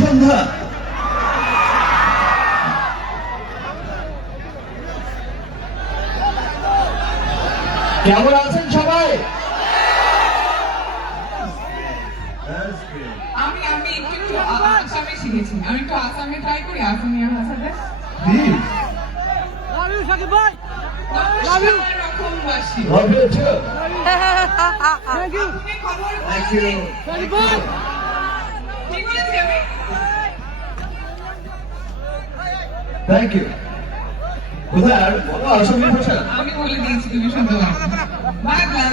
সন্ধ্যা। কেমন আছেন সবাই? আমি একটু আসামে শিখেছি, আমি একটু আসামে ট্রাই করি, আসামিয়া ভাষাতে। নমস্কার রকমবাসী। Love you too. আপনি খবর Thank you. ঠিক বলেছি আমি? Thank you. কোথায় আর বলো আসামি ভাষা? আমি বলে দিয়েছি, তুমি শুনতে পারবে। বাগলাম।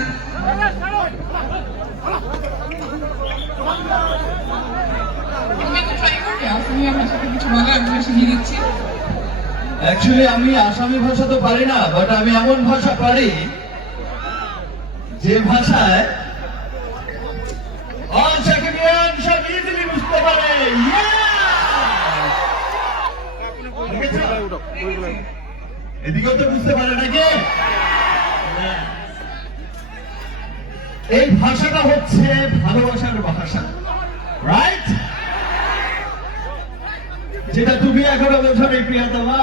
তুমি একটু ট্রাই করবে আসামিয়া ভাষাতে কিছু বলার, আমি শিখিয়ে দিচ্ছি। অ্যাকচুয়ালি আমি আসামি ভাষা তো পারি না, বাট আমি এমন ভাষা পারি যে ভাষায় অনসাকিবিয়ান সব ইজিলি বুঝতে পারে। এদিকেও তো বুঝতে পারে নাকি? এই ভাষাটা হচ্ছে ভালোবাসার ভাষা, রাইট? যেটা তুমি এখনো বোঝো নি প্রিয়তমা।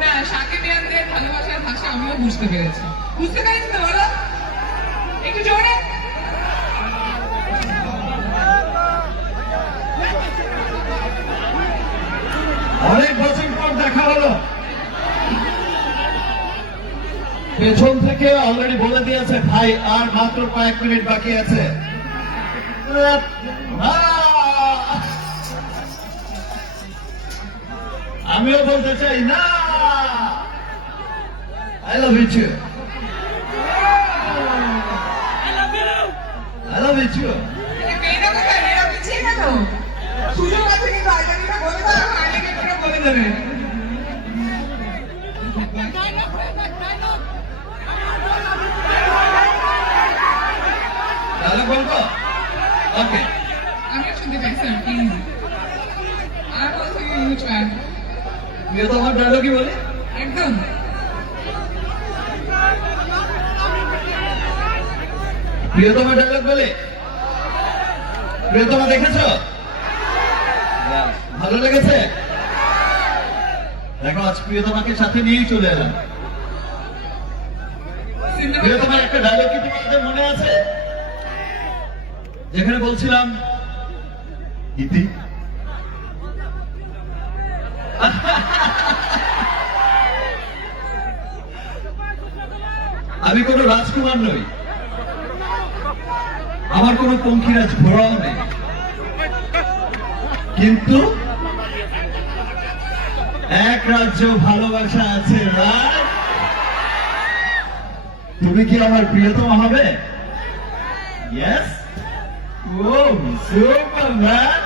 হ্যাঁ, সাকিবিয়ানদের ভালোবাসার ভাষা আমিও বুঝতে পেরেছি। বুঝতে পেরেছি তো বলো? একটু জোরে। অনেক বছর পর দেখা হলো, পেছন থেকে অলরেডি বলে দিয়েছে ভাই আর মাত্র কয়েক মিনিট বাকি আছে। আমিও বলতে চাই না, I love you too, I love you too. মেয়েরা কোথায়? মেয়েরা পিছিয়ে গেল। সুযোগ আছে কিন্তু আইডেন্টিটা বলে দাও, আইডেন্টিটা বলে দেবে। তাহলে বলবো ওকে। আমিও শুনতে চাইছি, প্লিজ। আর বলছি ইউজ ব্যান্ড। প্রিয়তমার ডায়লগই বলি একদম। প্রিয়তমা ডায়লগ বলে। প্রিয়তমা দেখেছো? ভালো লেগেছে? দেখো আজ প্রিয়তমাকে সাথে নিয়েই চলে এলাম। প্রিয়তমার একটা ডায়লগ কি তোমাদের মনে আছে? যেখানে বলছিলাম ইতি আমি কোন রাজকুমার নই, আমার কোন পঙ্খিরাজ ঘোড়াও নেই, কিন্তু এক রাজ্য ভালোবাসা আছে। রাজ, তুমি কি আমার প্রিয়তমা হবে? ইয়েস। ও সুপারম্যান।